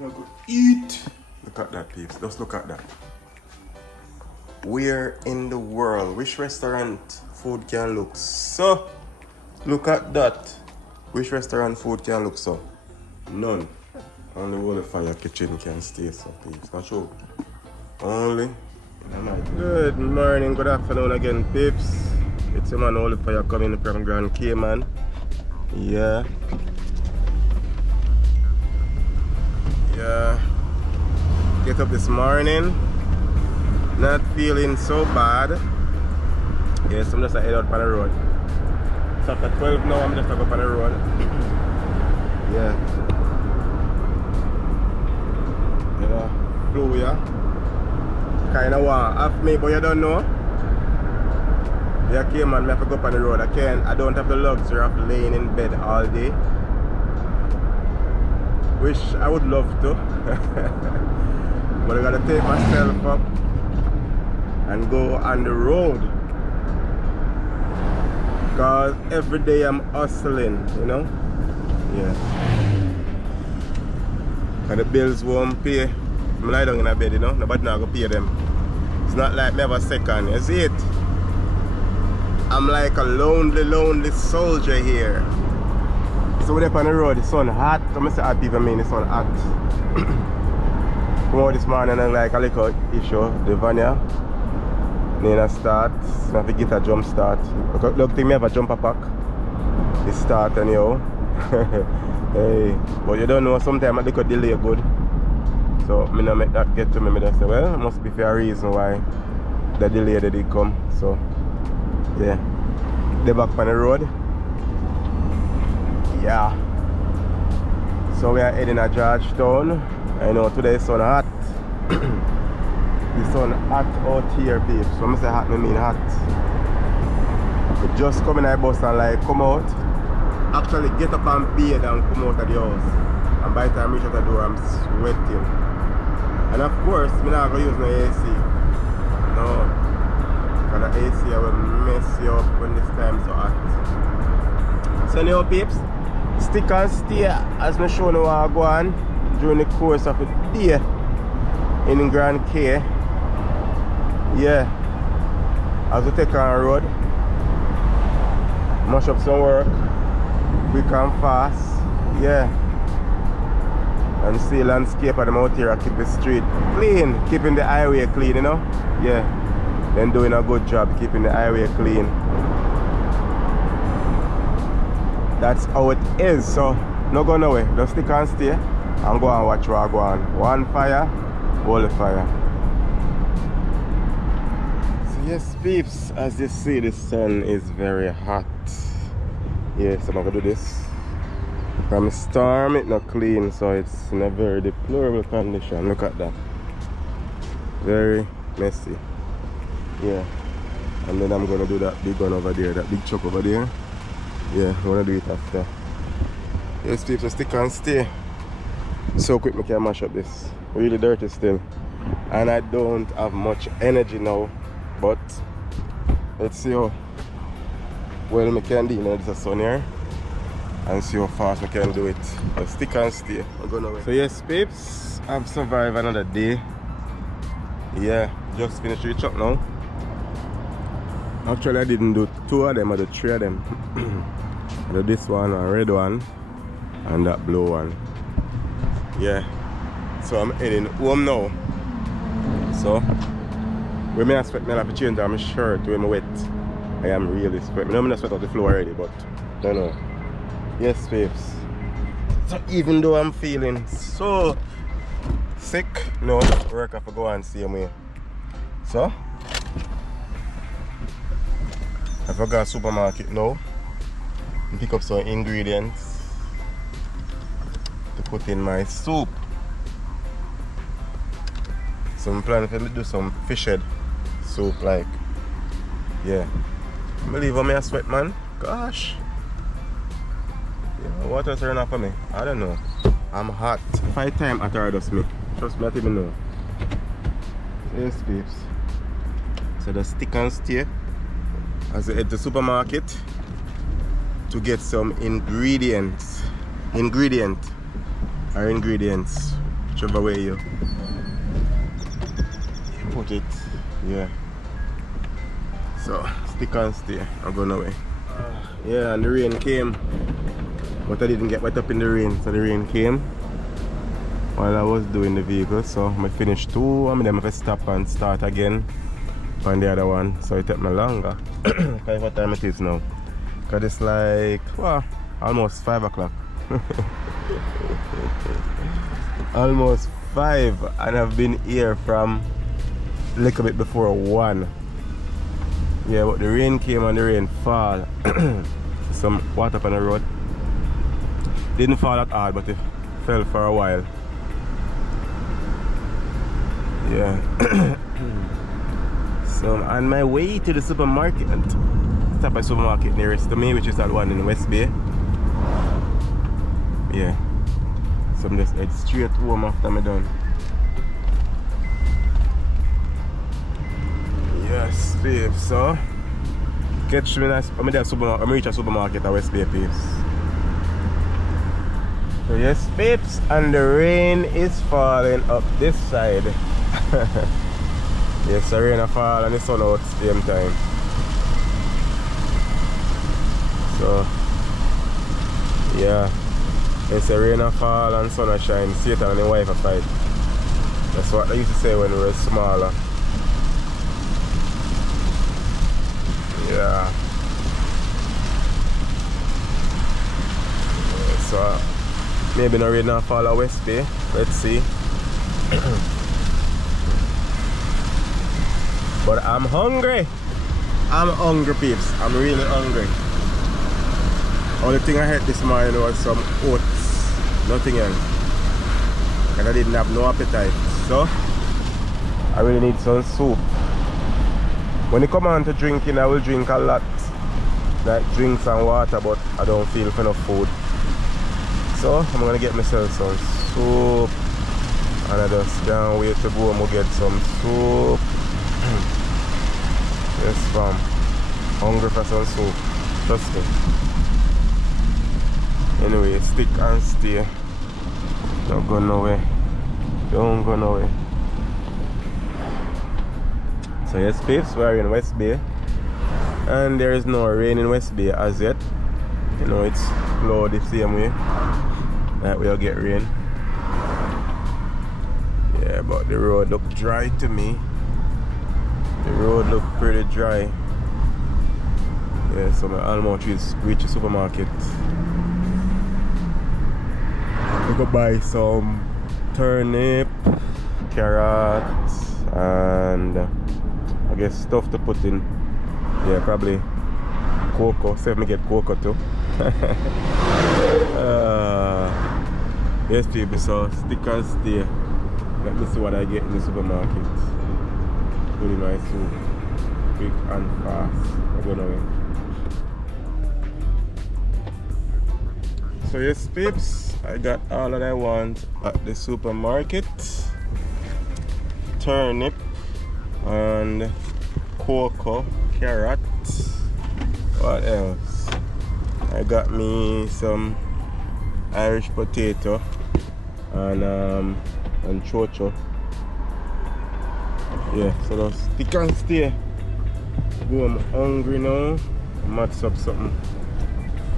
We're going to eat. Look at that, peeps. Just look at that. Where in the world, which restaurant food can look so? Look at that. Which restaurant food can look so? None. Only Holy Fire Kitchen can stay so, peeps. Not true. Only in the night. Good morning, good afternoon again, peeps. It's your man Holy Fire coming from Grand Cayman. Yeah. Get up this morning. Not feeling so bad. Yes, I'm just head out on the road. It's after 12 now, I'm just up on the road. Yeah. Flu, yeah. Kinda want off me, but you don't know. Yeah, Cayman, I have to go up on the road. I don't have the luxury of laying in bed all day. Which I would love to. But I gotta take myself up and go on the road. Because every day I'm hustling, you know? Yeah. And the bills won't pay. I lie down in a bed, you know? Nobody not gonna pay them. It's not like me have a second, you see it? I'm like a lonely soldier here. So we're up on the road, the sun hot. I'm gonna say hot people mean the sun hot. Come out this morning and like a little issue, the van here. Then I start, I have to get a jump start. Look, think me have a jumper pack. It start anyhow. Hey, but you don't know, sometimes I look delay good. So I don't make that get to me. I just say, well, it must be for a reason why the delay that did come. So yeah, they're back on the road. Yeah. So we are heading to Georgetown. I know today is sun hot. The sun hot out here, peeps. So when I say hot, I mean hot. We just come in the bus and like come out. Actually get up and bathe and come out of the house. And by the time I reach out the door, I'm sweating. And of course, I'm not going to use no AC. No. Because the AC will mess you up when this time is so hot. So anyhow, peeps, stick and stay as I show you how I go on during the course of the day in Grand K. Yeah. As we take on the road, mash up some work, quick and fast. Yeah. And see landscape of them out here, keep the street clean, keeping the highway clean, you know? Yeah. Then doing a good job keeping the highway clean. That's how it is, so no go nowhere. Just stick and stay and go and watch what I go on. One fire, all the fire. So yes, peeps, as you see, the sun is very hot. Yes, I'm gonna do this. From storm, it's not clean, so it's in a very deplorable condition. Look at that. Very messy. Yeah. And then I'm gonna do that big one over there, that big chop over there. Yeah, I'm gonna do it after. Yes, people, stick and stay. So quick, I can mash up this. Really dirty still. And I don't have much energy now. But let's see how well I can do it. There's a sun here. And see how fast I can do it. But stick and stay. I'm gonna wait. So yes, peeps, I've survived another day. Yeah, just finished the chop now. Actually, I didn't do 2 of them, I did 3 of them. I did this one, a red one, and that blue one. Yeah. So I'm heading home now. So, when I sweat, I have to change my shirt when I'm wet. I am really sweating. I'm not sweat off the floor already, but I don't know. Yes, babes. So even though I'm feeling so sick, no, work I have to go and see me. So, I have to go to the supermarket now and pick up some ingredients to put in my soup. So I'm planning to do some fish head soup, like, yeah. I believe I'm a sweat, man. Gosh. Yeah, water turn off for me. I don't know. I'm hot. 5 times hotter does me. Trust me, I don't even know. Yes, peeps. So just stick and stay as I head to the supermarket to get some ingredients. whichever way you put it. Yeah. So stick and stay. I'm going away. Yeah, and the rain came, but I didn't get wet up in the rain, so the rain came while I was doing the vehicle. So I finished 2, and then I have to stop and start again on the other one, so it took me longer. Because what time it is now? Because it's like, well, almost 5 o'clock. Almost 5, and I've been here from a little bit before 1. Yeah, but the rain came and the rain fall. Some water up on the road. Didn't fall that hard, but it fell for a while. Yeah. So I'm on my way to the supermarket. Stop at supermarket nearest to me, which is that one in West Bay. Yeah. So I'm just head straight home after I'm done. Yes, babe. So catch me at supermarket. I'm reach a supermarket at West Bay, babes. So yes, babes, and the rain is falling up this side. Yes, the rain fall and the sun out at the same time. So yeah, it's the rain fall and sun shine. Satan and the wife fight. That's what they used to say when we were smaller. Yeah. So maybe no rain not fall at West Bay. Let's see. But I'm hungry. I'm hungry, peeps. I'm really hungry. Only thing I had this morning was some oats. Nothing else. And I didn't have no appetite. So I really need some soup. When it come on to drinking, I will drink a lot. Like drinks and water, but I don't feel for enough food. So I'm gonna get myself some soup. And I just can't wait to go and we'll get some soup. Yes, fam. Hungry for some soup. Trust me. Anyway, stick and stay. Don't go nowhere. Don't go nowhere. So yes, babes, we are in West Bay. And there is no rain in West Bay as yet. You know, it's cloudy the same way. That we'll get rain. Yeah, but the road look dry to me. The road look pretty dry. Yeah, so I almost reach the supermarket. We go buy some turnip, carrots, and I guess stuff to put in. Yeah, probably cocoa. See if I get cocoa too. Yes, people, so stick and stay. Let me see what I get in the supermarket. Really nice soup. Quick and fast. I'm going away. So yes, peeps, I got all that I want at the supermarket. Turnip and cocoa, carrot. What else? I got me some Irish potato and chocho. Yeah, so just stick and stay. Go, I'm hungry now. Match up something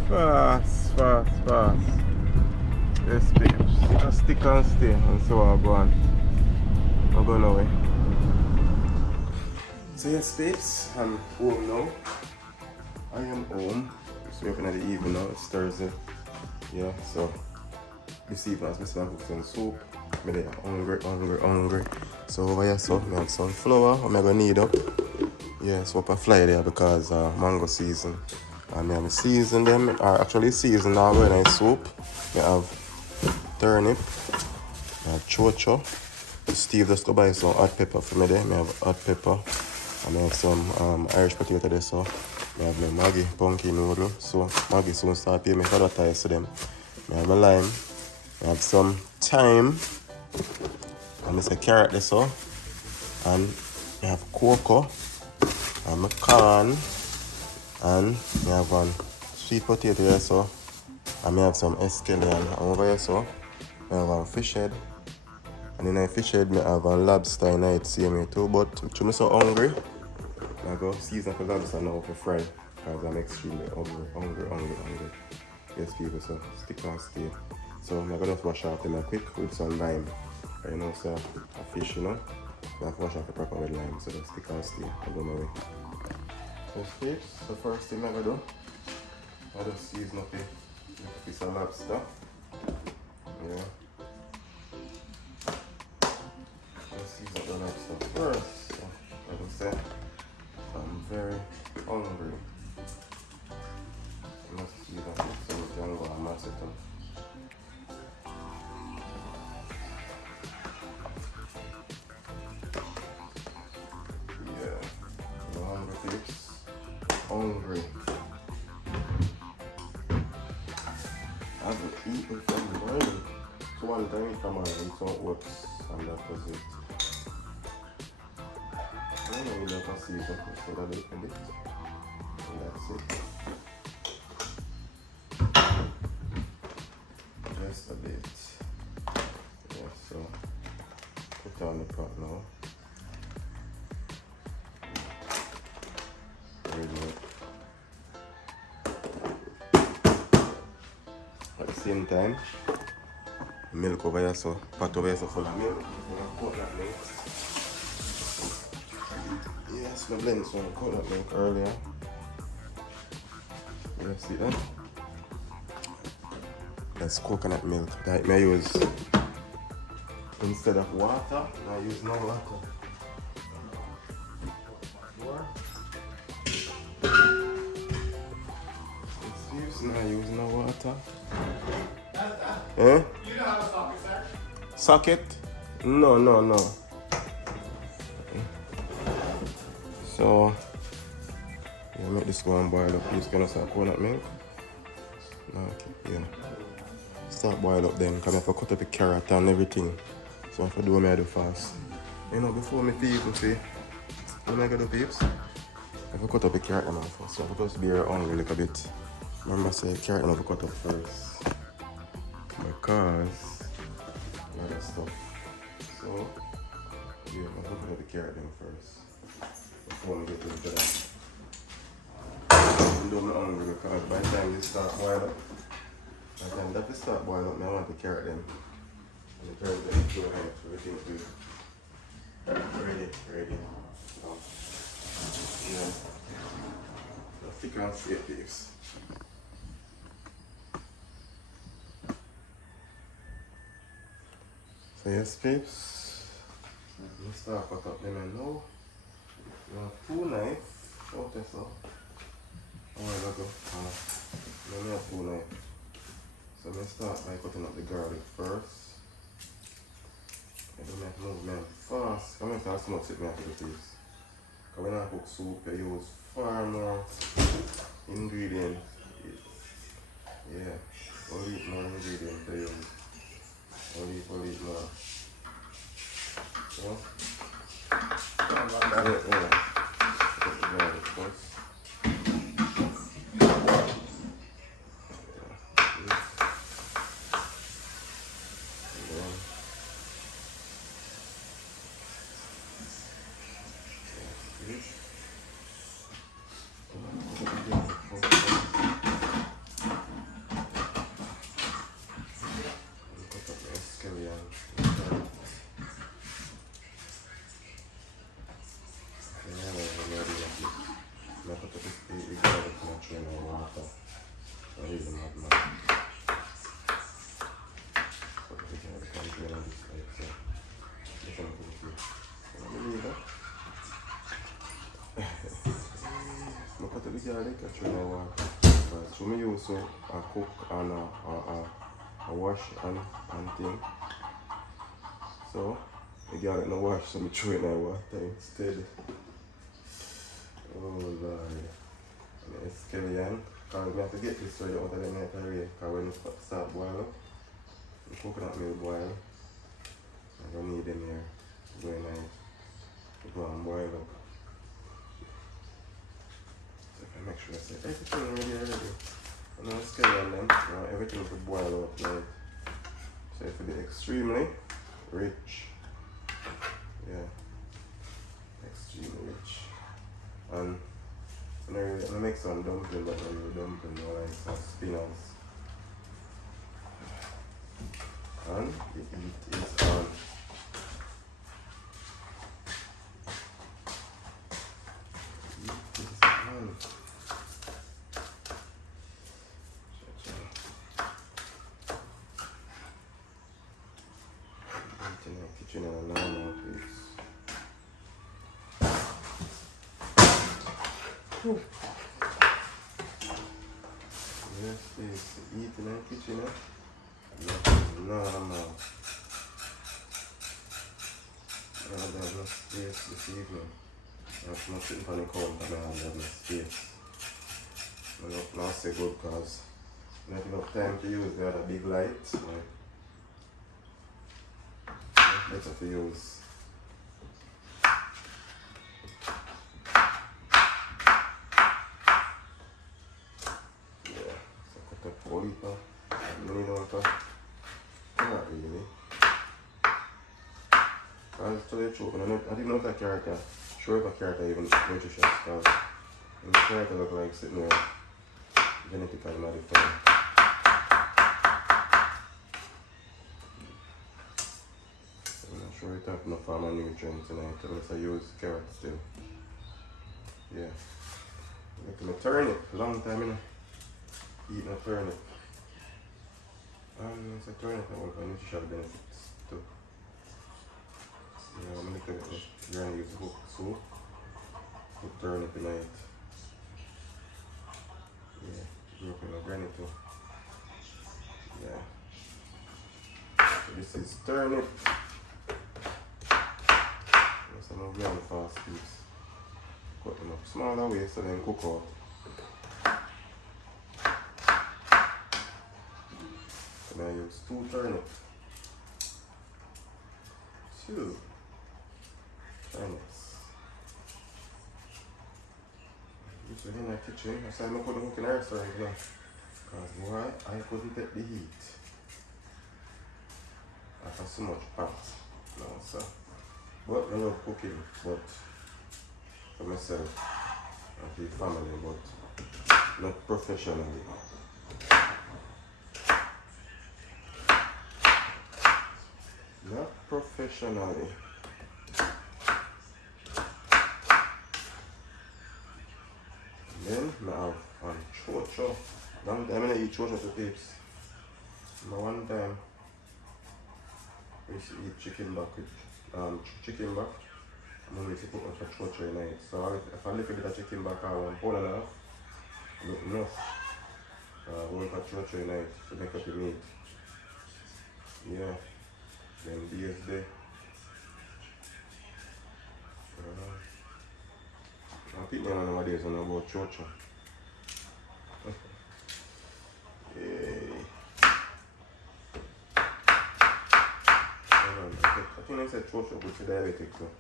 fast. Yes, babes. Just stick and stay and so I'll go on. I'm going away. So yes, babes, I'm home now. I am home. It's open at the evening now. It's Thursday. Yeah, so this evening I was going to cook some soup. I'm hungry. So over here, so I have some flour. What I'm going to need up. Yeah, so I fly there because mango season. And I have seasoned them, or actually seasoned now when I soup. I have turnip, I have chocho. Steve just to buy some hot pepper for me there. I have hot pepper. And I have some Irish potato there, so I have my Maggi pumpkin noodle. So Maggi soon start paying me for that ties to them. I have a lime. I have some thyme. And it's a carrot there, so. And I have cocoa. And my corn. And I have one sweet potato here, so. And I have some escallion over here, so. I have one fish head. And in the fish head, I have a lobster in it, same way too. But I'm so hungry, I go season for lobster now for fry. Because I'm extremely hungry. Yes, people, so stick and stay. So I'm gonna just wash off them quick with some lime. You know, so a fish, you know, I have to wash off the proper with lime. So just stick and stay. I go my way. Yes, peeps. So first thing I'm gonna do, I just season up a piece of lobster. Yeah. Let's season up the lobster first. So, like I said, I'm very hungry. I must season it so we can go and mash it up. Yeah. I'm hungry, peeps. Hungry. I haven't eaten from the morning. So one time from morning, some oats and that was it. I don't know if I see it, so that little bit. And that's it. Just a bit. Yeah, so put on the pot now. At the same time, milk over here, so pot over here so full of milk. Coconut milk. Yes, I blended some coconut milk earlier. You see that? That's coconut milk that I use instead of water. I use no water. I use no water. Eh? You don't have a socket, sir? Socket? No. So, you make this go and boil up. Use kind of coconut milk. Okay, yeah. Start boil up then, because I have to cut up the carrot and everything. So I have to do what I do fast. You know, before me people see, what am I gonna do, peeps? I have to cut up the carrot now first. So I have to just be hungry a little bit. Remember, I say carrot I have to cut up first. Because a lot of stuff. So, yeah, I'm gonna cut up the carrot then first. Before I get into that. I'm doing hungry because by the time you start boiling up, by the time that start boiling up, I want the carrot then. And the carrot then go ahead, so everything's good. Ready. So, yeah. So thick and straight, peeps. So yes, peeps. Let's start cut up them and now. You have 2 knives out there, so. Oh, I go. Now we have 2 knives. So let's start by cutting up the garlic first. I don't make movement fast. Come on, how much it make to the piece. Because when I cook soup, I use far more ingredients. Yeah, only more ingredients I use. Only more. So, that's it, yeah. Put the garlic first. Garlic, I try to wash. So I use so I cook and I wash and thing. So the garlic no wash, so I throw it in the water instead. Oh Lord. And it's scallion. Because I have to get this so you out of the night away. Because when it start boil up, the coconut milk boil. I don't need them here. Very nice. Go and boil up. Make sure I say everything ready. And now scallion them, everything to boil out like. So if you do extremely rich. Yeah, extremely rich. And I make some dumpling, but I really dumpling, like some spinach. And the heat is on. Heat is on. In the kitchen and a normal place. Yes, please. Eat in the kitchen, normal. There's no space this evening. I'm not sitting on the counter now, there's no space. I'm not say good because I have enough time to use the other big light. So better to use. Yeah, so cut up whole heap of mini water. Not really. I'll tell you the truth, I didn't know if that carrot, sure if a carrot even nutritious because the carrot look like sitting there genetically modified. I'm not sure it have enough of my nutrients tonight unless I use carrot still. Yeah. Making a turnip, long time in eating a turnip. And it's a turnip that will have nutritional benefits too. Yeah, I'm making it, you're gonna use hook soup, put turnip in it. Yeah, broken my granny too. Yeah. So this is turnip. Some of them fast piece. Cut them up smaller way so then cook out. And I use 2 turnips. 2 turnips. This is in the kitchen. That's why I couldn't cook in the restaurant, you know. Because boy, I couldn't take the heat. After so much pot. No, so. But I love cooking, but for myself and for the family, but not professionally. Not professionally. Then I have chocho. Long time I eat chocho to tips. One time I used to eat chicken back with chicken back. I'm going to put up for chocho in it. So if I lick a bit of chicken back, I want whole enough. Not enough. I want for chocho in it to make up the meat. Yeah. Then BSD. I think nowadays on about chocho. Yay. I think I said chocho good for diabetic too.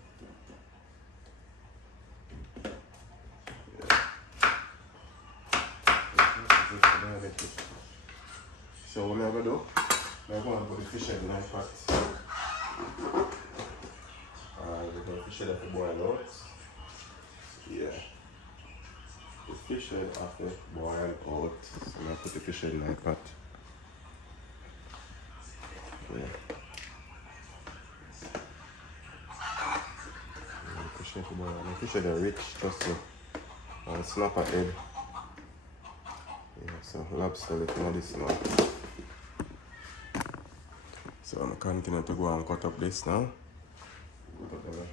So what I'm going to do, I'm going to put the fish head in my pot. We're going to fish head have to boil out. Yeah. The fish head have to boil out. So I'm going to put the fish head in my pot. Yeah. The fish head to boil. The fish head are rich, trust me. And snapper head. Yeah, so lobster looking at this now. So I'm continuing to go and cut up this now. Cut up the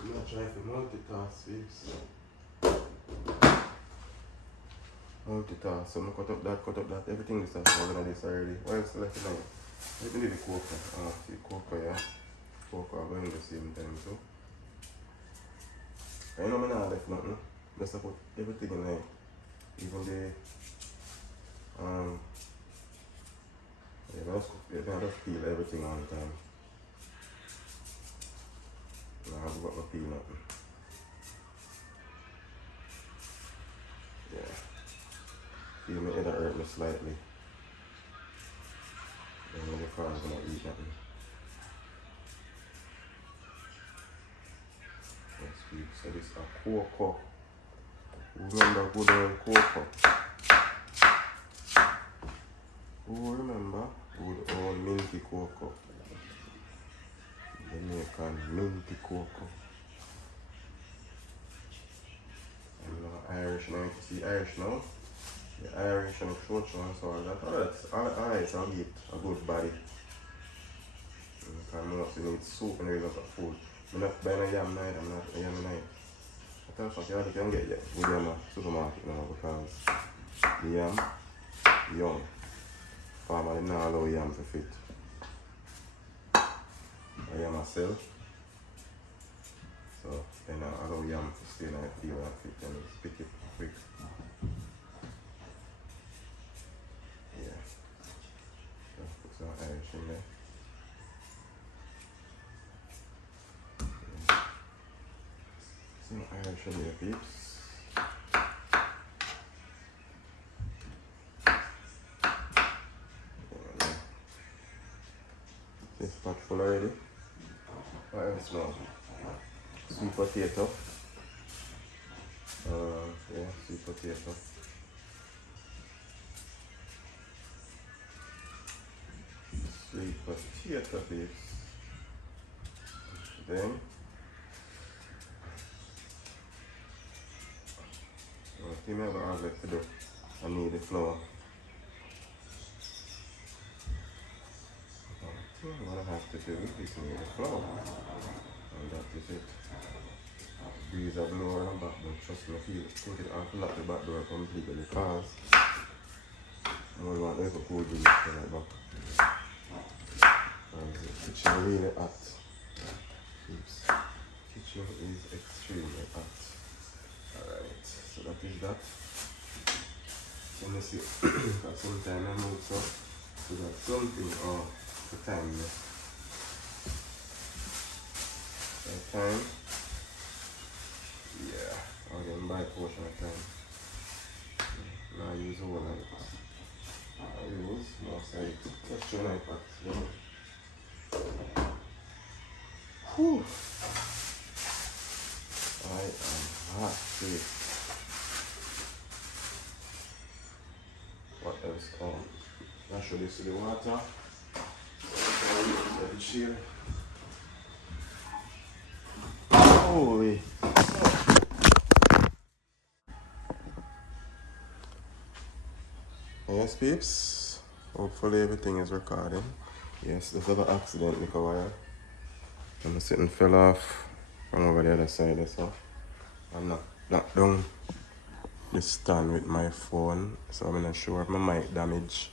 I'm not trying to multitask this. Multitask, so I'm cut up that, everything is falling on this already. What else left in it? Let me do the cocoa. See cocoa, yeah. Cocoa going at the same time too. I know I'm not left nothing. Just put everything in there. Even the yeah, I just peel everything all the time. I haven't got my peel nothing. Yeah. Feel my head hurt me slightly. And the car's gonna eat nothing. So this is a cocoa. Remember good old cocoa? Who remember good old minty cocoa? Jamaican minty cocoa. I'm not Irish now, you can see Irish now. The Irish and the short and so all that. Oh, that's alright, I'll get a good body. Because mostly need soup and a lot of food. I'm not buying a yam night, I'm not a yam night. I tell you, you can get good yam at supermarket now because the yam young. Farmer did not allow yam to fit. I yam myself. So then I allow yam to stay in the field and fit and pick it quick. Yeah. So put some Irish in there. Some Irish in there, peeps. This pot full already. What else now? Sweet potato. Yeah, sweet potato. Sweet potato, peeps. Then, I think I have all left to do. I need the flour. What I have to do is need the flour. And that is it. Breeze are blowing on back, but trust me, I think it have to lock the back door completely because I don't want to ever cool breeze to like back. And the kitchen really hot. Oops. Kitchen is extremely hot. Alright, so that is that. Let me see. Because sometimes I move so that something or the time. The time. Yeah, or then buy portion of time. Now I use all of it. I use most of it. Let's try my pot. Whew. I am hot, please. What else? Oh, I show this to the water. Let it chill. Holy. Yes, peeps. Hopefully everything is recording. Yes, there's an accident, look a while. I'm sitting fell off from over the other side, so I'm knocked down the stand with my phone, so I'm not sure if my mic damaged.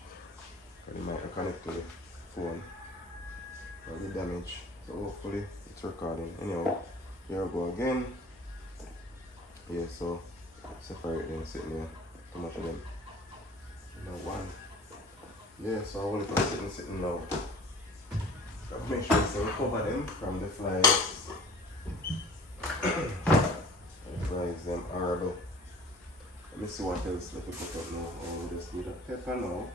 The mic connect to the phone. Or the damage. So hopefully it's recording. Anyhow, here we go again. Yeah, so separate them sitting there. How much of them? No, one. Yeah, so I want to sitting now. So make sure you cover them from the flies. The flies them horrible. Let me see what else let me put up now. Oh, we just need a pepper now.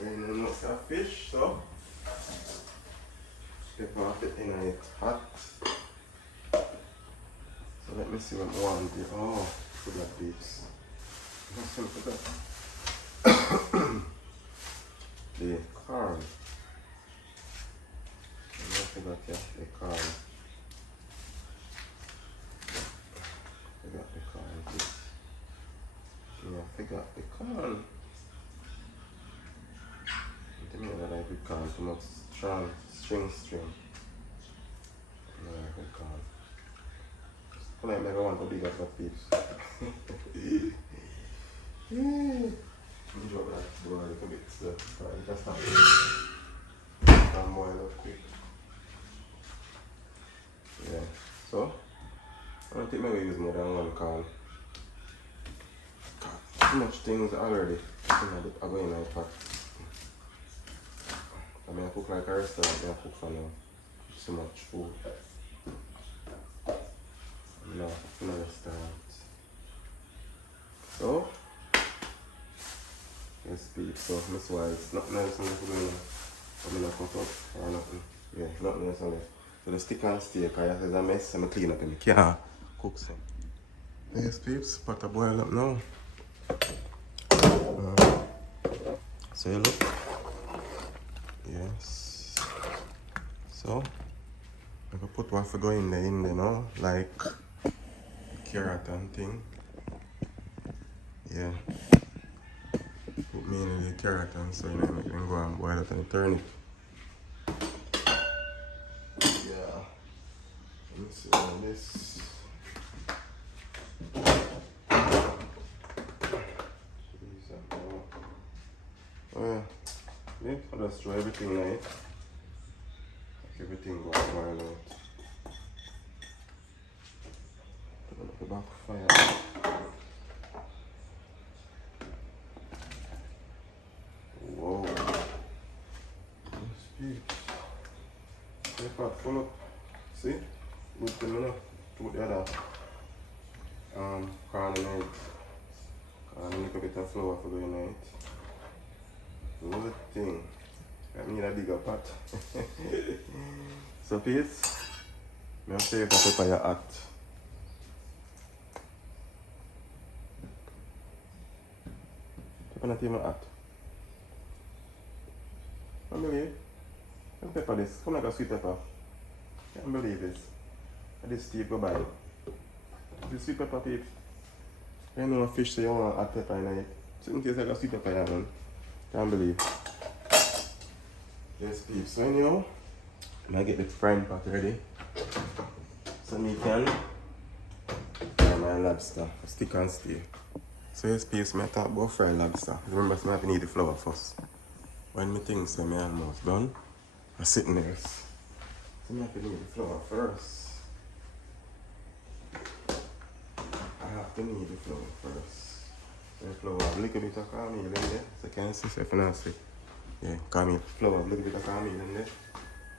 Yeah. And then what's that fish, so pepper fit in it hot. So let me see what I want to do. Oh, put that peeps. Put that. The corn. I forgot the corn. Forgot the corn, please. Yeah, forgot the corn. I think I like the corn too much strong, string. I like the corn. I never want to be that for peeps. Drop that door a little bit so you can stop it. Can boil up quick. Yeah, so I don't think maybe use more than one can. Too much things already. I go in my pot. I mean I cook like a restaurant, I cook for now. Too much food. No restaurant. So yes, peeps, so that's why it's nothing else on the food. I'm gonna cut up or nothing. Yeah, nothing else on it. So the stick and steak, because there's a mess, I'm clean up and I can't cook some. Yes, peeps, pot to boil up now. So you look. Yes. So, I'm gonna put what for go in there now, like carrot and thing. Yeah. Put me in the carrot and so you know, I can go and boil it and turn it. Yeah. Let me see on this. Oh yeah. Yeah, I'll just throw everything in it. Everything goes boil out. Put it up the back fire. Whoa. Paper full up. See? Good thing enough. Put the other corn in it. And a little bit of flour for going in it. Good thing. I need a bigger pot. So please, I'm say if I pepper your hot. Pepper not even hot. Can't believe. Don't pepper this. Come like a sweet pepper. Can't believe this. This Steve go buy. This sweet pepper peeps. You know a fish so you want hot pepper in it. So in case like a sweet pepper here, man. Can't believe. Yes peeps. So anyhow, I'm gonna get the frying pot ready. So me can fry my lobster. Stick and stay. So yes peeps, I talk about fried lobster. Remember I have to need the flour first. When me think say me almost done, I'm sitting there. So I have to need the flour first. I have to need the flour first. So the flour have a little bit of caramel in there. So you can see if you not see. Yeah, caramel. Flour have a little bit of caramel in there.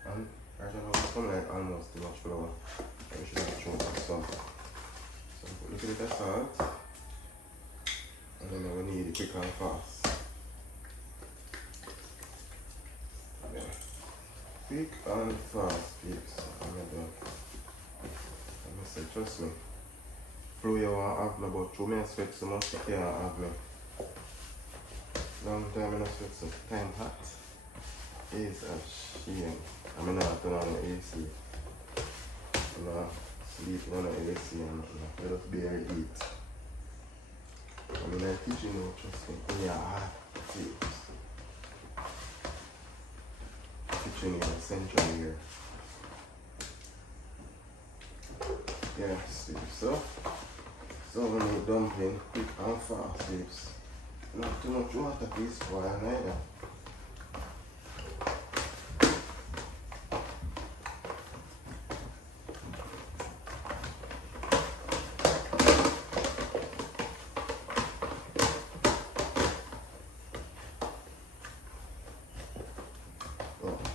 And right now it's coming like almost too much flour. I should have thrown some salt. So put a little bit of salt. And then we need it quick and fast. Yeah. Quick and fast, peeps. I'm done. Let me say, trust me. Flour you want to have me, but through me I sweat so much you can't have me. Long time I sweat so time hot. It's a shame. I mean, I turn on the AC. I'm not sleeping on the AC and nothing. I just barely eat. I'm in the kitchen now, trust me. Yeah, hot tips. Kitchen in the central here. Yeah, sleep. So when you dumpling, quick and fast, sleeps. Not too much water, please, for neither.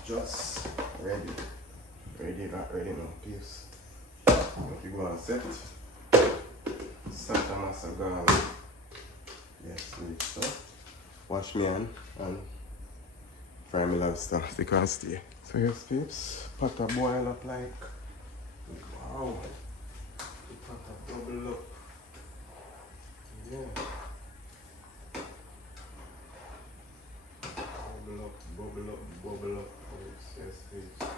Just ready. Got ready now, please. If you go and set Santa Masa garlic. Yes, please. So wash me and fry my lobster. They can't stay. So yes, peeps, pot to boil up like wow. The pot to bubble up. Yeah. Bubble up. Yes, please.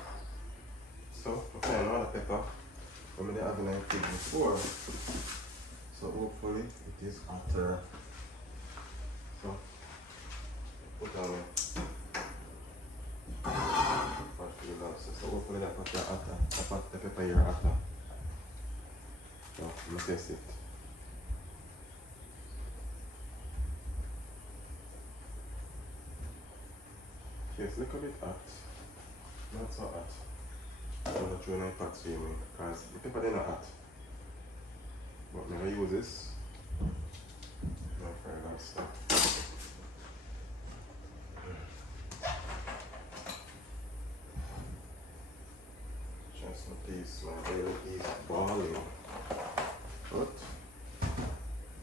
So, I found another pepper from the oven I did before. So hopefully it is hotter. So put on it. So hopefully that put the hotter. I put the pepper here hotter. So I'm gonna test it. Yes, look a bit hot. Not so hot. I'm going to throw my pot for you because the pepper is not hot. But I'm going to use this. My fried lobster. Just in case my belly is boiling. But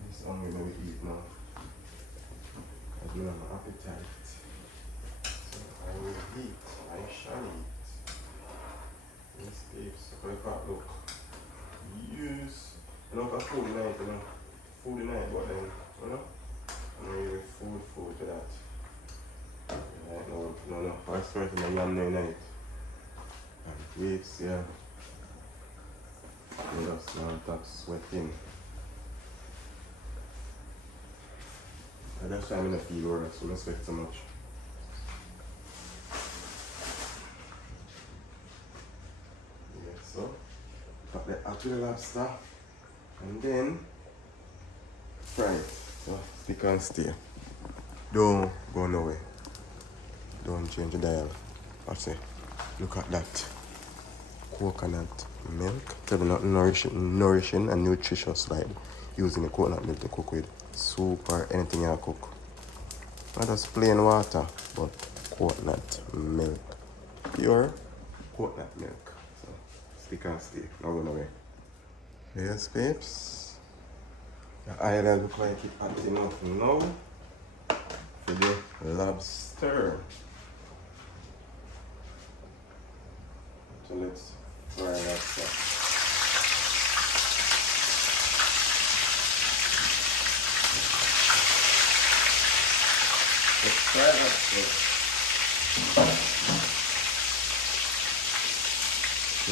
this one we're going to eat now. I do have an appetite. So I will eat. I shall eat. Yes. a food night, you know. Food night, but then, you know, I'm really food to that. Right, no, first person I am night. And weeks, yeah. You just now stop sweating. I just try to feel worse, so don't sweat so much. Yeah, so cut the apple lobster and then fry it. So stick and stay. Don't go nowhere. Don't change the dial. Watch it. Look at that. Coconut milk. Tell me not nourishing and nutritious, like using the coconut milk to cook with soup or anything you cook. Not just plain water, but coconut milk. Pure coconut milk. So stick and stay. Not going away. Yes, babes. The island look like it hot enough now for the lobster. So let's fry lobster. Let's fry lobster.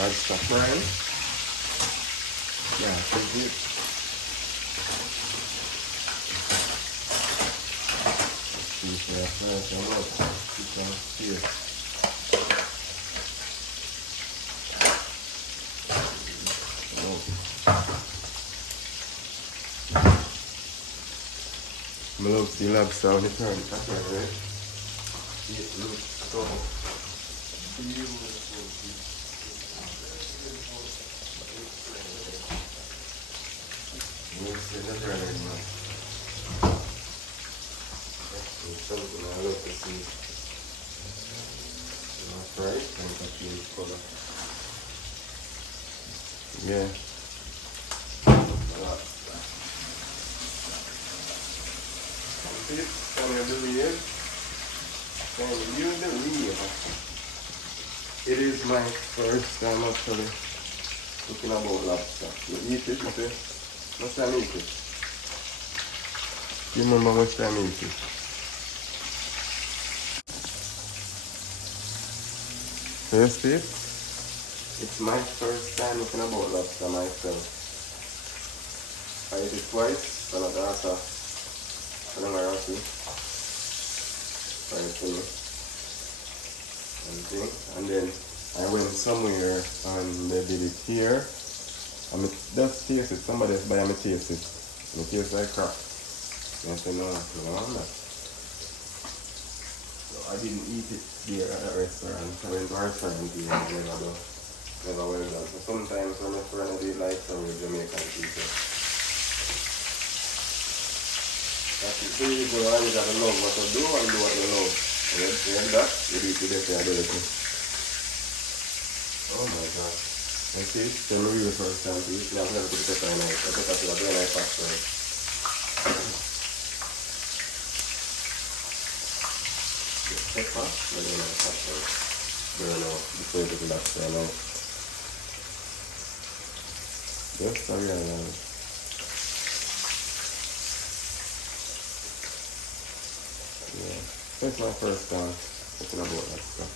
Lobster frying. Yeah, pretty good. See if I fry some up. You can see it. I love the lobster on the turn. That's right. It looks so beautiful. We'll see the turn anymore. It's something I love to see. That's right. And that's the color. Yeah. Can you believe? It is my first time actually cooking about lobster. You eat it, you see? Much time eat it? You remember much time eat it? Yes, Steve? It's my first time cooking about lobster myself. I ate it twice, and after I don't know how to try to and then I went somewhere and they did it here. I mean, just taste it. Somebody else buy me taste it. And it tastes like crap. And I said, no, I'm not. So I didn't eat it there at a restaurant. I went to a restaurant here and never well done. So sometimes when my friend did like some Jamaican people. That's the thing, you always have to love what you do and do what you love. And then you that, you do it to the ability. Oh my god. And see, it's the real first time to eat. Now I'm going to put the pepper in it. The pepper to the very nice factor. The pepper, the very nice factor. Burn out before you put the lobster out. Just so you realize. Yeah, that's my first time talking about that stuff.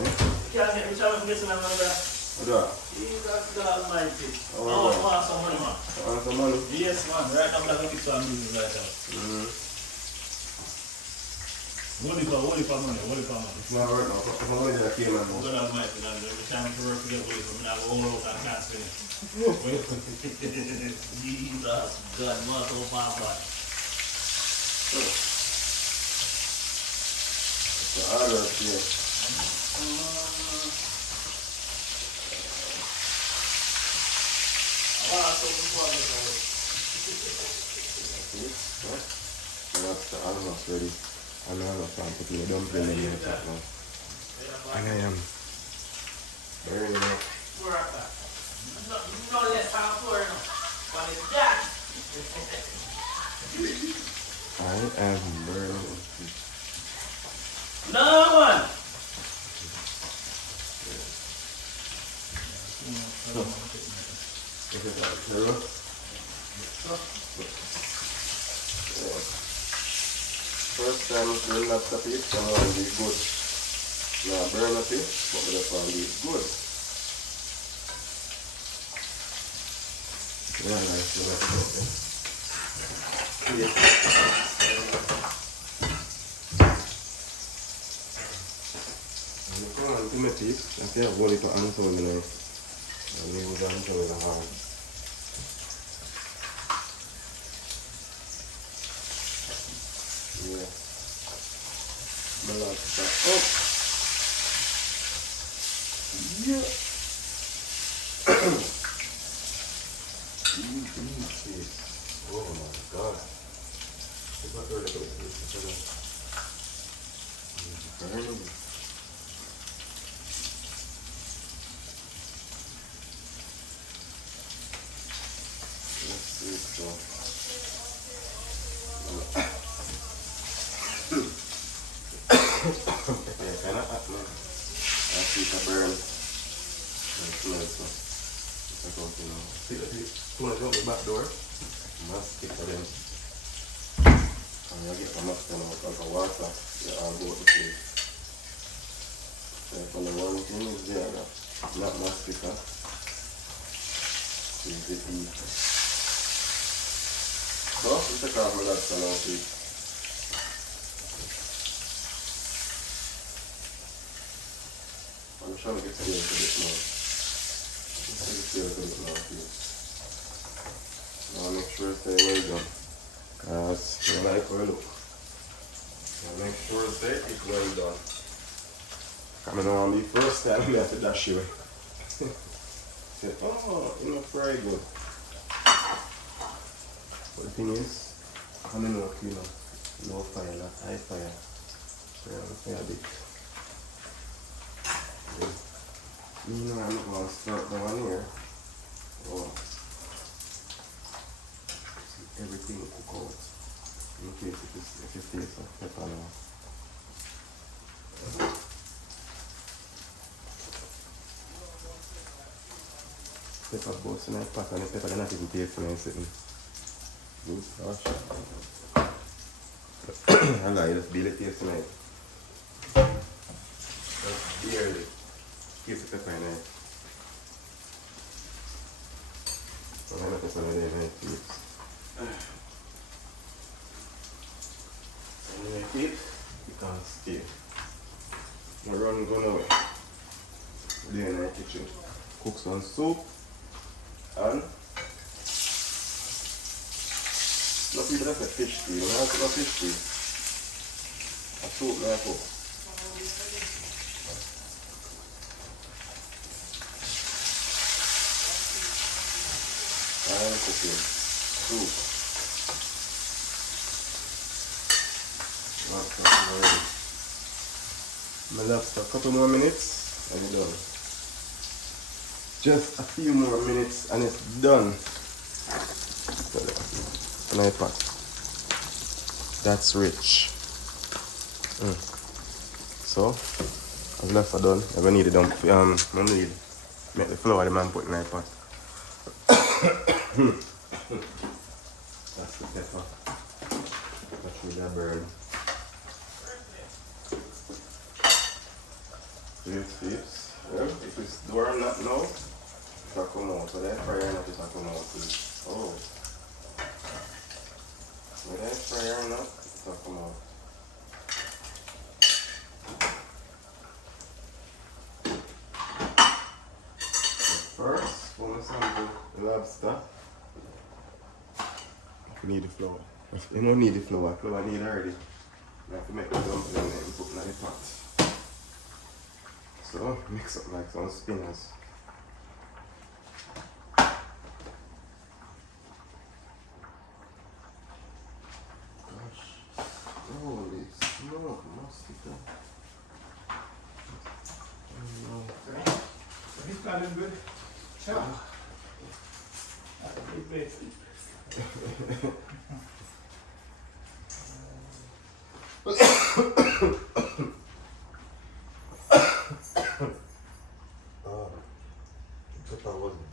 You can't get me trying to get some money back. What do I? Jesus God Almighty. Oh, I want some money, man. Want some money? Yes, man. Right now, I'm going to get some business right now. What if I'm money? It's not work now. How much did I kill my God Almighty, man. Every time I work to get away from me, I go all over and can't spend it. Jesus God, what so far back. It's the hard work here. That's almost ready. I'm not trying to put the dumpling in the top now. And I am burning it. No less than 4 enough. But it's that. I am burning it. No one. This is like zero. Yeah. First time doing lobster feet, so I want to be good. Now burn a bit, but we just want to be good. Yeah, nice. Yes. Come on, give me a piece. I can't hold it for answer when I leave it until it's hard. Yeah. My lobster. Oh! Yeah! Oh my god. It's not really good. It's burning. Let's see so. Yeah, kind of hot man. I see it burn. It smells so. It's like out now. See that it smells out the back door. Must stick for them. And you get the mustard out of the water. You all go to the place. So for the one thing is there, not mastica. Is the heat. So, we take off my lobster now, please. I'm trying to get scared a bit more. Let's get scared a bit more, please. Now make sure it's well done. Because you like how it look. Now make sure it's well done. Coming on the first time, we have to dash you. Say, oh, it looks very good. But the thing is, I'm in no clean up. Low fire, not high fire. So fire a bit. You know I'm not going to start the one here. Oh. See everything cook out. In case if you taste of pepper now. Pepper boats in that pot and the pepper they're not even tasting and sitting. Good gosh. I like just barely taste tonight. Just barely. Taste the pepper in there. So I'm going to put some in there, man. And when you keep, you can't stay. My run going away. We're in the kitchen. Cook some soup. And no people have a fish stew. You don't have to have fish stew. A soup now I cook. I am cooking soup. Lobster already. My lobster, a couple more minutes and we're done. Just a few more minutes and it's done. Nice pot. That's rich. So, as left are done, I need the dump. I need make the flour the man put in the pot. That's the pepper. That should be burn. Chips. Well, if it's door not now, it'll come out. So that fryer not it'll come out too. Oh. With that fryer not, it'll come out. First, when we sample the lobster, we need the flour. You don't need the flour, flour need already. You have to make the dumpling and then put in the pot. So, mix up like some spinners. Gosh, holy smoke, mosquito. He's got him good. Ciao. Big place. Pepper wasn't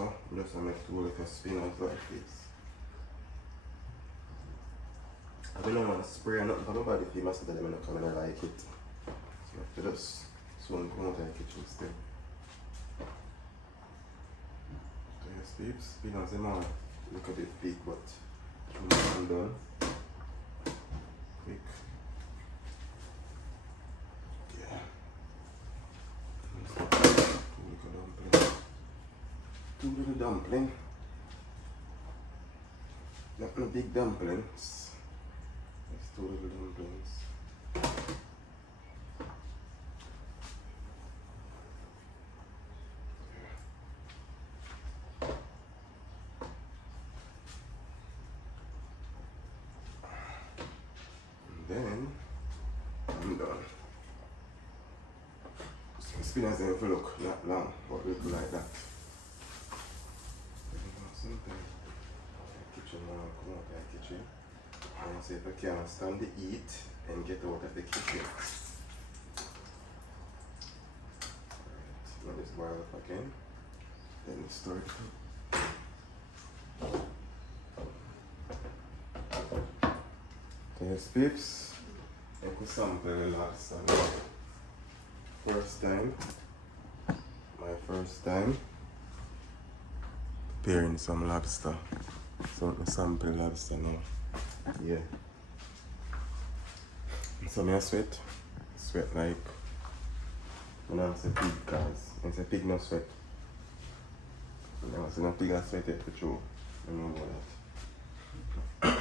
So just make 2 little spinners like this. I don't want to spray nothing for nobody if you must have them in the come and like it. So I have to just soon come out of the kitchen still. So yes peeps, spinners them are look a bit big but I'm done. Quick. Yeah. Two little dumplings. Not no big dumplings. Just 2 little dumplings. And then I'm done. Spinners don't look not long, but look like that. Something. Kitchen now, come out of the kitchen. And say if I can't stand the heat and get out of the kitchen. Alright, let this boil up again. Then store it. Yes, peeps. I could sample the lobster now. First time. My first time. Preparing some lobster. So I sample lobster now. Yeah. So I sweat. Sweat like when I say pig cause I say pig no sweat. I say no pig I sweat it for sure. I know about that.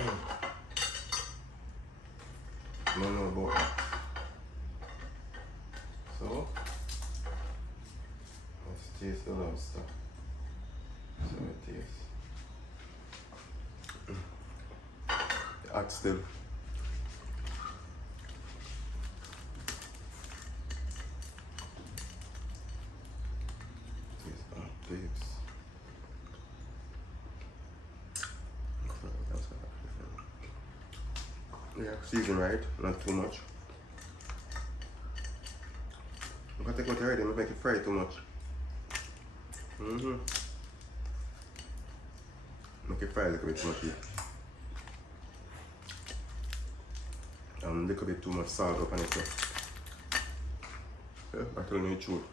I don't know about that. So let's taste the lobster. So it tastes. Hot still. Tastes hot, babes. Yeah, season right, not too much. I'm gonna take out already, I'm make it fry too much. Make it fry a little bit too much here. A little bit too much salt up on it. Yeah, I tell you the truth.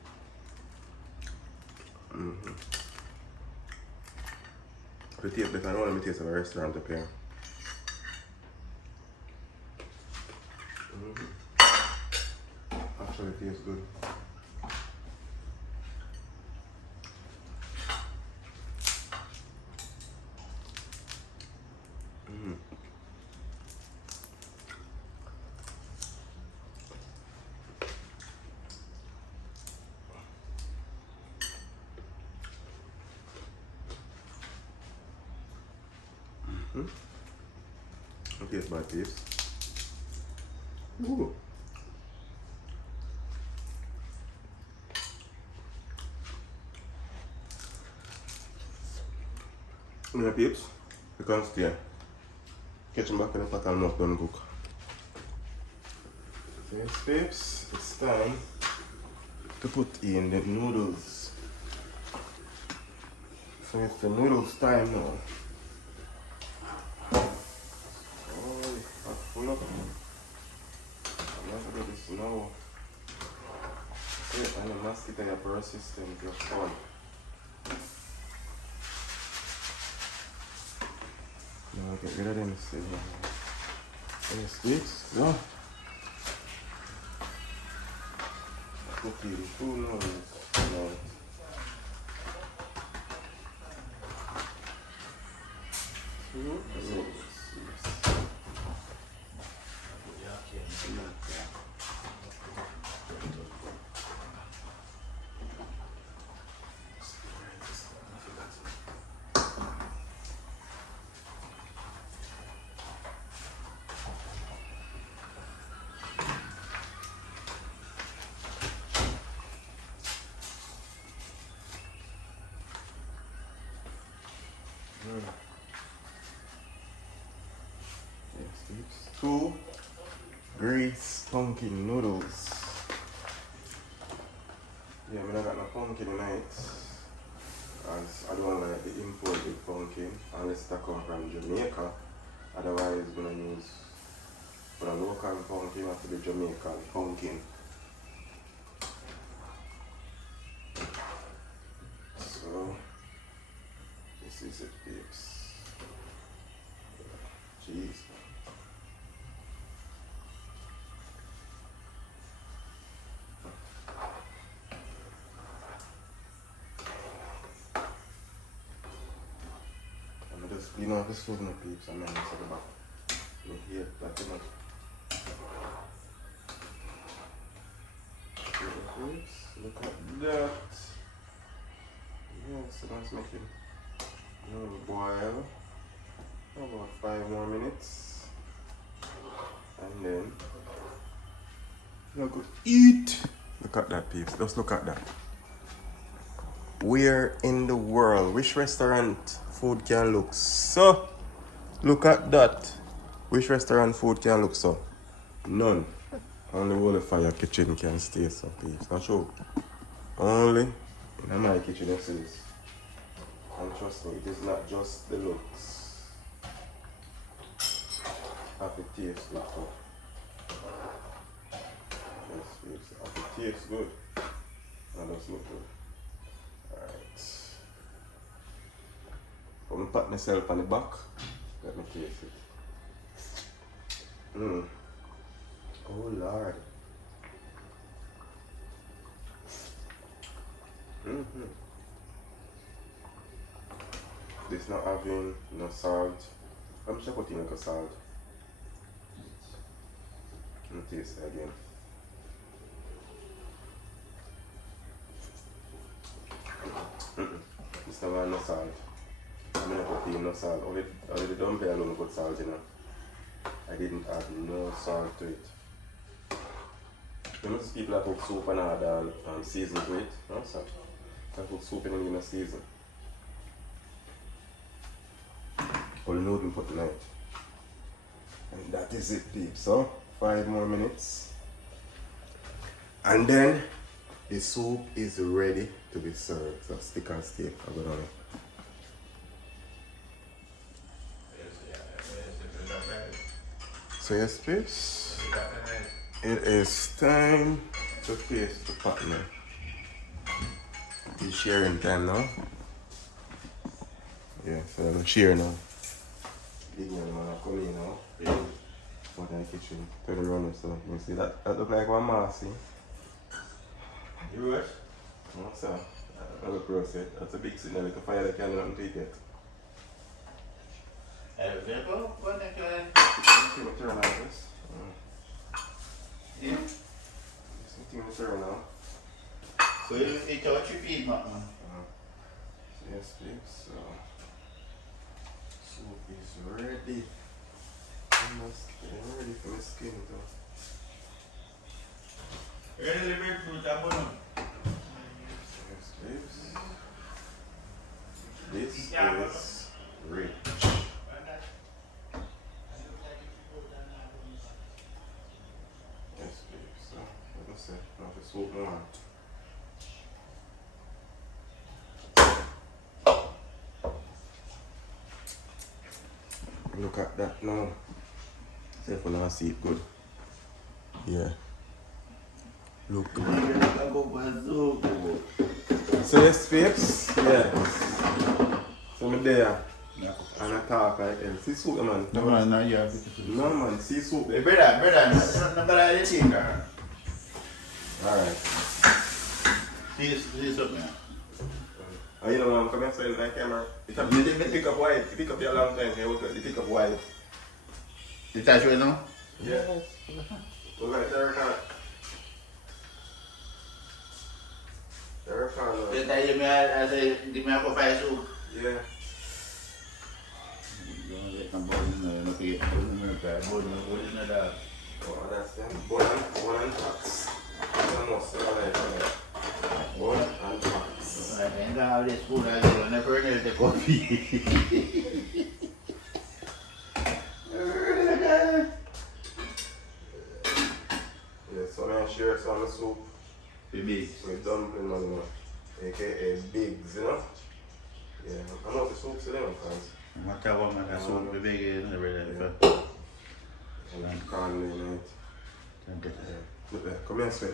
It tastes better than what it tastes at a restaurant up here. Actually, it tastes good. Okay, it's my piece. Ooh. My peeps, you can stay. Catch them back in the pot and not done cook. Yes, peeps, it's time to put in the noodles. So it's the noodles time now. Full up. I'm not going to do this now. And the mosquito is persistent, you're fun. Now get rid of them still. Any sticks? No. Cooking 2 noodles. No. Yes, it's 2 grease pumpkin noodles. Yeah, I got no pumpkin tonight. Because I don't like the imported pumpkin unless they come from Jamaica. Otherwise, I'm going to use for a local pumpkin or for the Jamaican pumpkin. So, this is it, peeps. Jeez. I'm just clean off the stove now, peeps, and then it's at the back. Look here, that's enough. Peeps, look at that. Yeah, so that's making a boil. About 5 more minutes. And then we're going to eat. Look at that, peeps. Just look at that. Where in the world, which restaurant food can look so? Look at that. Which restaurant food can look so? None. Only Wall of Fire kitchen can stay so, peeps. Not sure. Only in my kitchen it says. And trust me, it is not just the looks. Have to taste good too. Yes, peeps. Have to taste good. And does look good. Alright. I'm gonna pat myself on the back. Let me taste it. Oh Lord. This not having no salt. I'm just putting like a salt. Let me taste it again. This not have no salt. I'm not putting no salt. Only the dumpling alone put salt in it. I didn't add no salt to it. You know, people that cook soup and add season to it. No, sir. I cook soup in a season. All the noodle put in it. And that is it, peeps. So 5 more minutes. And then the soup is ready to be served. So stick and stay. I'll go down it. So yes, peeps. It is time to taste the partner. It's sharing time now. Yeah, so I'm share now. Big man, I'm coming now. Yeah. What in the kitchen? Turn around so you see that? That look like one mass, see? You what? No, sir. I look gross it. That's a big signal. Like a fire that can't nothing to eat yet. Turn on this. Yeah. Something to turn now. So you eat what you feed, man. So yes, please. So soup is ready. Almost ready for my skin though. Ready to make food, I'm Yes, please. This is rich. Yes, please. So let me see. Now the soup more. Look at that now. See if we now see it good. Yeah. Look. So yes, peeps. Yeah. So me there. Yeah. And I talk like hell. See soup, man. No, man, no, you have to. No, man. See soup. Brother, no better anything, man. Alright. See something. Oh, you know, man, come here, so in my camera. It pick up wide. It pick up your long time. It pick up wide. You touch right now? Yeah. Look like the record. The record. You tell me, I say, give me a cup of soup. Yeah. You want to get some bone, okay, bone, that. Oh, that's them. Bone and tax. Almost all right. Bone and tax. I think I have this spoon, I never need the coffee. Yeah, so I'm going to share some of the soup For me. with dumpling, aka bigs, you know? Yeah, I'm out the soup today, because What type of man that sold the big in the red yeah. elephant? And corn in it. Yeah. Look there, come here, sweet.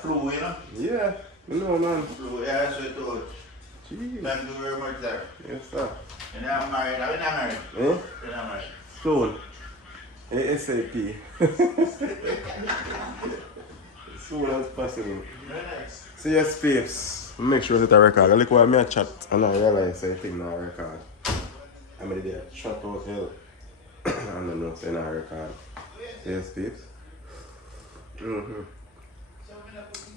Flew, you know? Yeah, you know, man. Flew, yeah, that's what it was. Jeez. Thank you very much, sir. Yes, sir. And I'm married. I'm not married. Eh? And I'm married. Soon. ASAP. Soon as possible. Very nice. So yes, peeps, make sure that I record. I look while me a chat and I realize I think now I record. I mean, they chat out here. I don't know, say now I record. Yes, peeps.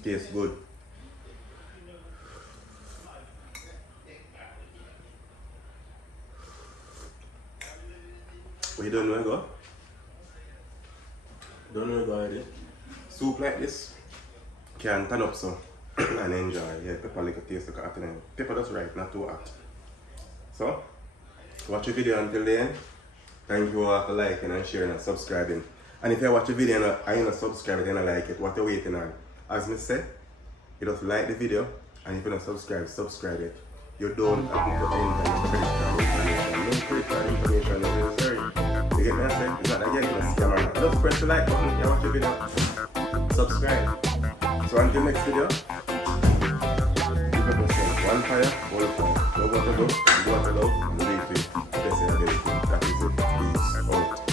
Tastes good. What you don't know, go? Don't know, go already. Soup like this can turn up so and enjoy. Yeah, pepper like a taste like hot and pepper just right, not too hot. So, watch the video until the end. Thank you all for liking and sharing and subscribing. And if you watch the video and you're not subscribed and you don't like it, what you waiting on? As me said, you just like the video, and if you're not subscribed, subscribe it. You don't have to put any kind of credit card information. No credit card information is necessary. You get me? I say? It's not like you're a scammer. Just press the like button, you watch the video, subscribe. So until next video, keep up yourself. One fire, one fire. Go what to do, go what to love, and believe it. That's it. That is it. Peace out.